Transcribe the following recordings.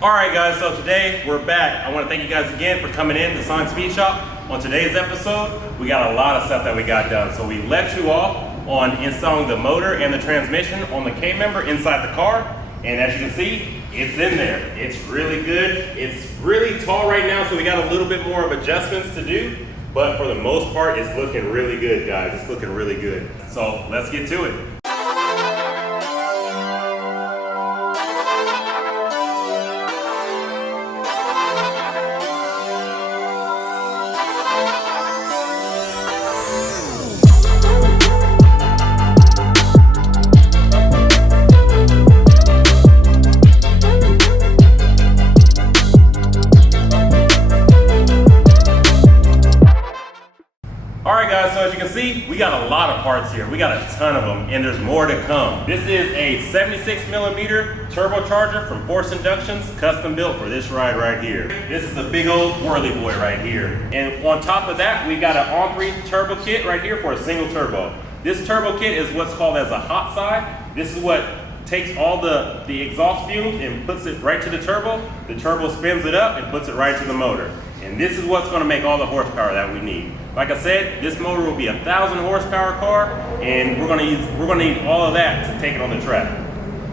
Alright guys, so today we're back. I want to thank you guys again for coming in to Sonic Speed Shop. On today's episode, we got a lot of stuff that we got done. So we left you off on installing the motor and the transmission on the K-member inside the car. And as you can see, it's in there. It's really good. It's really tall right now, so we got a little bit more of adjustments to do. But for the most part, it's looking really good, guys. It's looking really good. So let's get to it. Alright guys, so as you can see, we got a lot of parts here. We got a ton of them, and there's more to come. This is a 76mm turbocharger from Force Inductions, custom built for this ride right here. This is a big old whirly boy right here. And on top of that, we got an on-3 turbo kit right here for a single turbo. This turbo kit is what's called as a hot side. This is what takes all the exhaust fumes and puts it right to the turbo. The turbo spins it up and puts it right to the motor. And this is what's going to make all the horsepower that we need. Like I said, this motor will be a 1,000 horsepower car, and we're going to need all of that to take it on the track.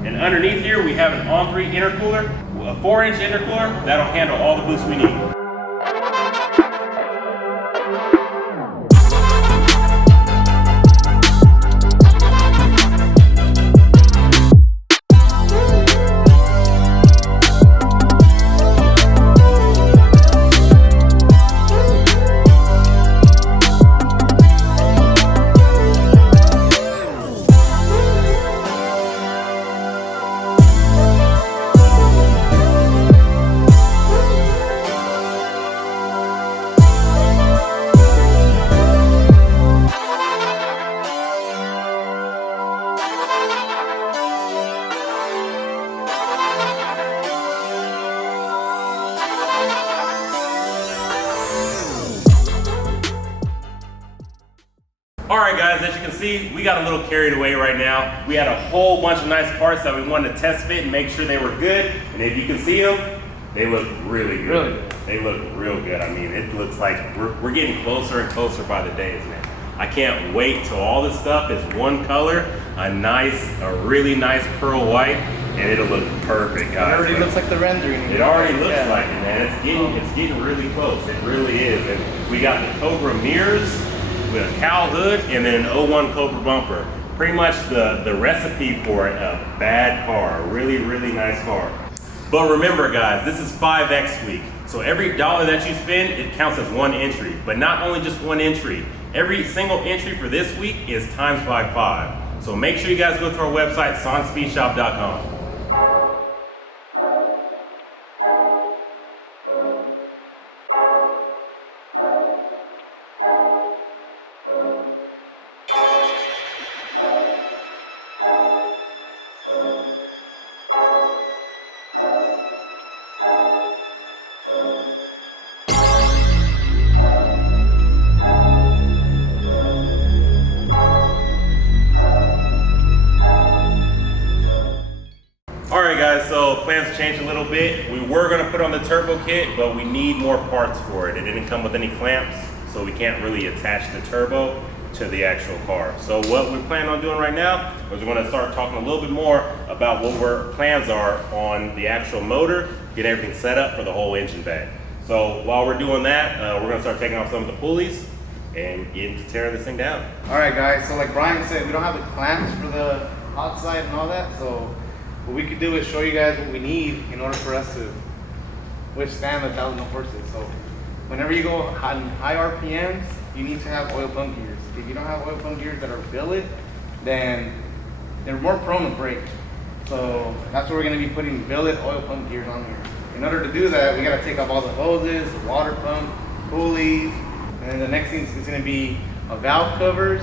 And underneath here, we have an on-3 intercooler, a 4-inch intercooler that'll handle all the boost we need. Alright guys, as you can see, we got a little carried away right now. We had a whole bunch of nice parts that we wanted to test fit and make sure they were good. And if you can see them, they look really good. Really? They look real good. I mean, it looks like we're getting closer and closer by the days, man. I can't wait till all this stuff is one color, a really nice pearl white, and it'll look perfect, guys. It already looks like the rendering. It already looks like it, man. It's getting really close. It really is. And we got the Cobra mirrors with a cowl hood and then an 01 Cobra bumper. Pretty much the recipe for a bad car, a really, really nice car. But remember guys, this is 5X week. So every dollar that you spend, it counts as one entry. But not only just one entry, every single entry for this week is times by 5. So make sure you guys go to our website, sonicspeedshop.com. Alright guys, so plans changed a little bit. We were going to put on the turbo kit, but we need more parts for it. It didn't come with any clamps, so we can't really attach the turbo to the actual car. So what we plan on doing right now is we're going to start talking a little bit more about what our plans are on the actual motor, get everything set up for the whole engine bay. So while we're doing that, we're going to start taking off some of the pulleys and getting to tearing this thing down. Alright guys, so like Brian said, we don't have the clamps for the hot side and all that, so what we could do is show you guys what we need in order for us to withstand 1,000 horses. So whenever you go on high RPMs, you need to have oil pump gears. If you don't have oil pump gears that are billet, then they're more prone to break. So that's where we're going to be putting billet oil pump gears on here. In order to do that, we got to take off all the hoses, the water pump, pulleys, and then the next thing is going to be valve covers.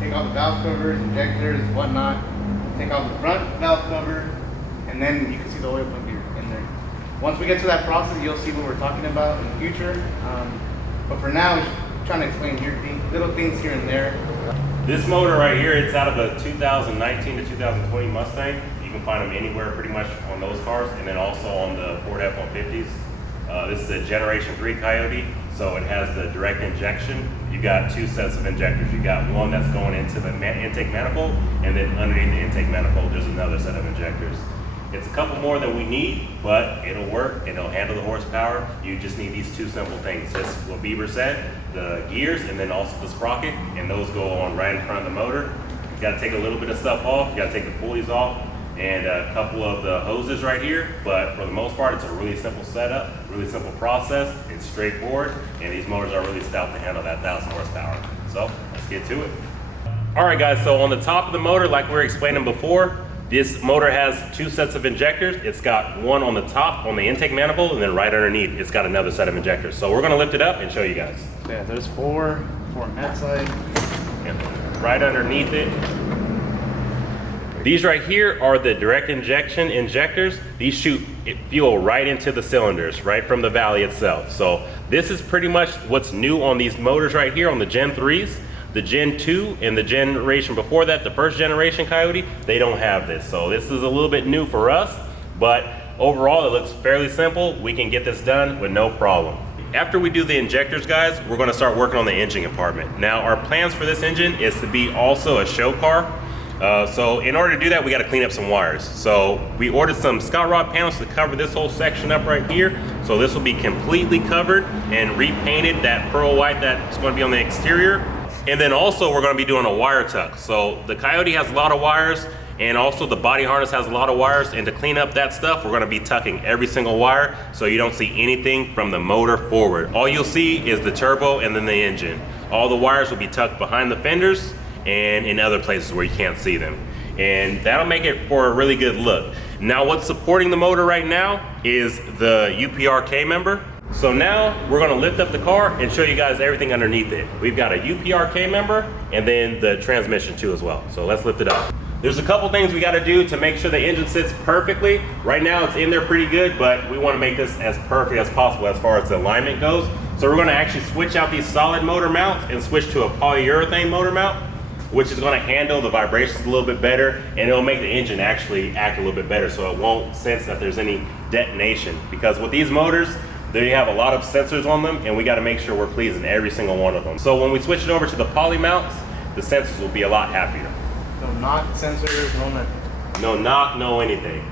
Take off the valve covers, injectors, whatnot. Take off the front valve cover, and then you can see the oil pump gear in there. Once we get to that process, you'll see what we're talking about in the future. But for now, we're trying to explain little things here and there. This motor right here, it's out of a 2019 to 2020 Mustang. You You can find them anywhere pretty much on those cars, and then also on the Ford F-150s. This is a Generation 3 Coyote, so it has the direct injection. You got two sets of injectors. You got one that's going into the intake manifold, and then underneath the intake manifold, there's another set of injectors. It's a couple more than we need, but it'll work, and it'll handle the horsepower. You just need these two simple things. Just what Bieber said, the gears, and then also the sprocket, and those go on right in front of the motor. You gotta take a little bit of stuff off. You gotta take the pulleys off, and a couple of the hoses right here, but for the most part, it's a really simple setup, really simple process. It's straightforward, and these motors are really stout to handle that 1,000 horsepower. So let's get to it. All right, guys, so on the top of the motor, like we were explaining before, this motor has two sets of injectors. It's got one on the top on the intake manifold, and then right underneath, it's got another set of injectors. So we're gonna lift it up and show you guys. Yeah, there's four on that side. And right underneath it, these right here are the direct injection injectors. These shoot fuel right into the cylinders, right from the valley itself. So this is pretty much what's new on these motors right here on the Gen 3s. The Gen 2 and the generation before that, the first generation Coyote, they don't have this. So this is a little bit new for us, but overall it looks fairly simple. We can get this done with no problem. After we do the injectors, guys, we're gonna start working on the engine compartment. Now our plans for this engine is to be also a show car. So in order to do that, we got to clean up some wires. So we ordered some scout rod panels to cover this whole section up right here. So this will be completely covered and repainted, that pearl white that's going to be on the exterior. And then also we're going to be doing a wire tuck. So the Coyote has a lot of wires, and also the body harness has a lot of wires. And to clean up that stuff, we're going to be tucking every single wire so you don't see anything from the motor forward. All you'll see is the turbo and then the engine. All the wires will be tucked behind the fenders and in other places where you can't see them. And that'll make it for a really good look. Now what's supporting the motor right now is the UPR member. So now we're gonna lift up the car and show you guys everything underneath it. We've got a UPR member and then the transmission too as well. So let's lift it up. There's a couple things we gotta do to make sure the engine sits perfectly. Right now it's in there pretty good, but we wanna make this as perfect as possible as far as the alignment goes. So we're gonna actually switch out these solid motor mounts and switch to a polyurethane motor mount, which is going to handle the vibrations a little bit better, and it'll make the engine actually act a little bit better, so it won't sense that there's any detonation. Because with these motors, they have a lot of sensors on them, and we got to make sure we're pleasing every single one of them. So when we switch it over to the poly mounts, the sensors will be a lot happier. No knock sensors, no nothing. No knock, no anything.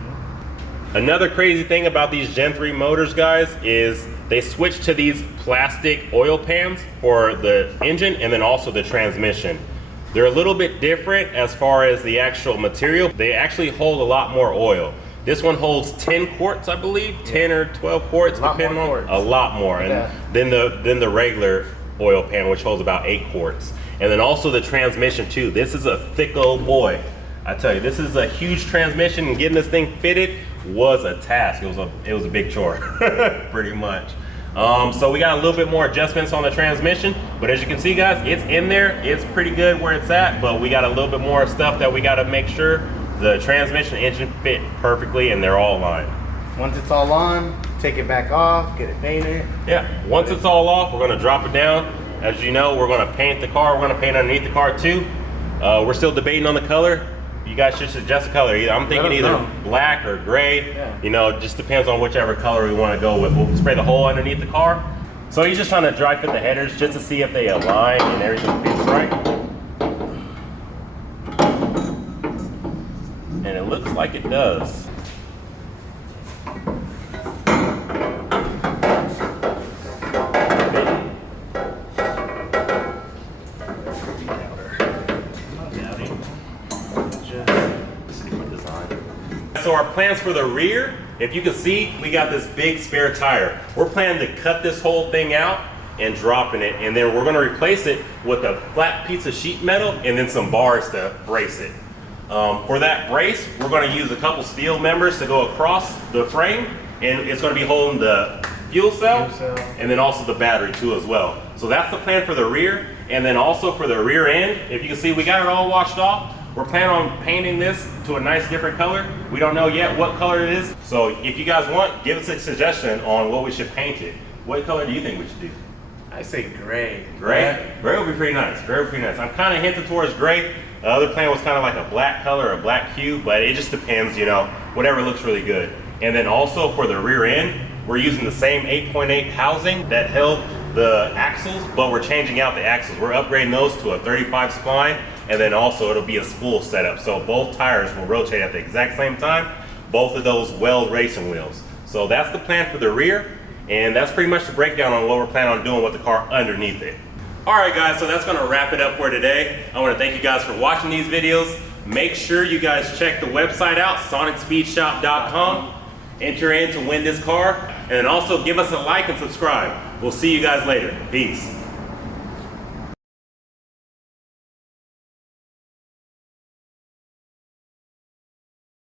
Another crazy thing about these Gen 3 motors, guys, is they switch to these plastic oil pans for the engine and then also the transmission. They're a little bit different as far as the actual material. They actually hold a lot more oil. This one holds 10 quarts, I believe, 10 or 12 quarts, depending on a lot more. And then the regular oil pan, which holds about 8 quarts. And then also the transmission too. This is a thick old boy. I tell you, this is a huge transmission, and getting this thing fitted was a task. It was a big chore, pretty much. So we got a little bit more adjustments on the transmission, but as you can see, guys, it's in there. It's pretty good where it's at, but we got a little bit more stuff that we got to make sure the transmission and engine fit perfectly and they're all aligned. Once it's all on, take it back off, get it painted. Yeah, once it's all off, we're going to drop it down. As you know, we're going to paint the car. We're going to paint underneath the car too. We're still debating on the color. You guys should suggest a color. I'm thinking either black or gray. Yeah. You know, just depends on whichever color we want to go with. We'll spray the hole underneath the car. So he's just trying to dry fit the headers just to see if they align and everything fits right. And it looks like it does. So our plans for the rear, if you can see, we got this big spare tire. We're planning to cut this whole thing out and dropping it, and then we're going to replace it with a flat piece of sheet metal and then some bars to brace it. For that brace, we're going to use a couple steel members to go across the frame, and it's going to be holding the fuel cell and then also the battery too as well. So that's the plan for the rear, and then also for the rear end, if you can see, we got it all washed off. We're planning on painting this to a nice different color. We don't know yet what color it is. So if you guys want, give us a suggestion on what we should paint it. What color do you think we should do? I say gray. Gray? Gray would be pretty nice. Gray would be pretty nice. I'm kind of hinting towards gray. The other plan was kind of like a black color, a black hue, but it just depends, you know, whatever looks really good. And then also for the rear end, we're using the same 8.8 housing that held the axles, but we're changing out the axles. We're upgrading those to a 35 spline, and then also it'll be a spool setup. So both tires will rotate at the exact same time, both of those weld racing wheels. So that's the plan for the rear, and that's pretty much the breakdown on what we're planning on doing with the car underneath it. All right guys, so that's gonna wrap it up for today. I wanna thank you guys for watching these videos. Make sure you guys check the website out, sonicspeedshop.com. Enter in to win this car, and then also give us a like and subscribe. We'll see you guys later. Peace.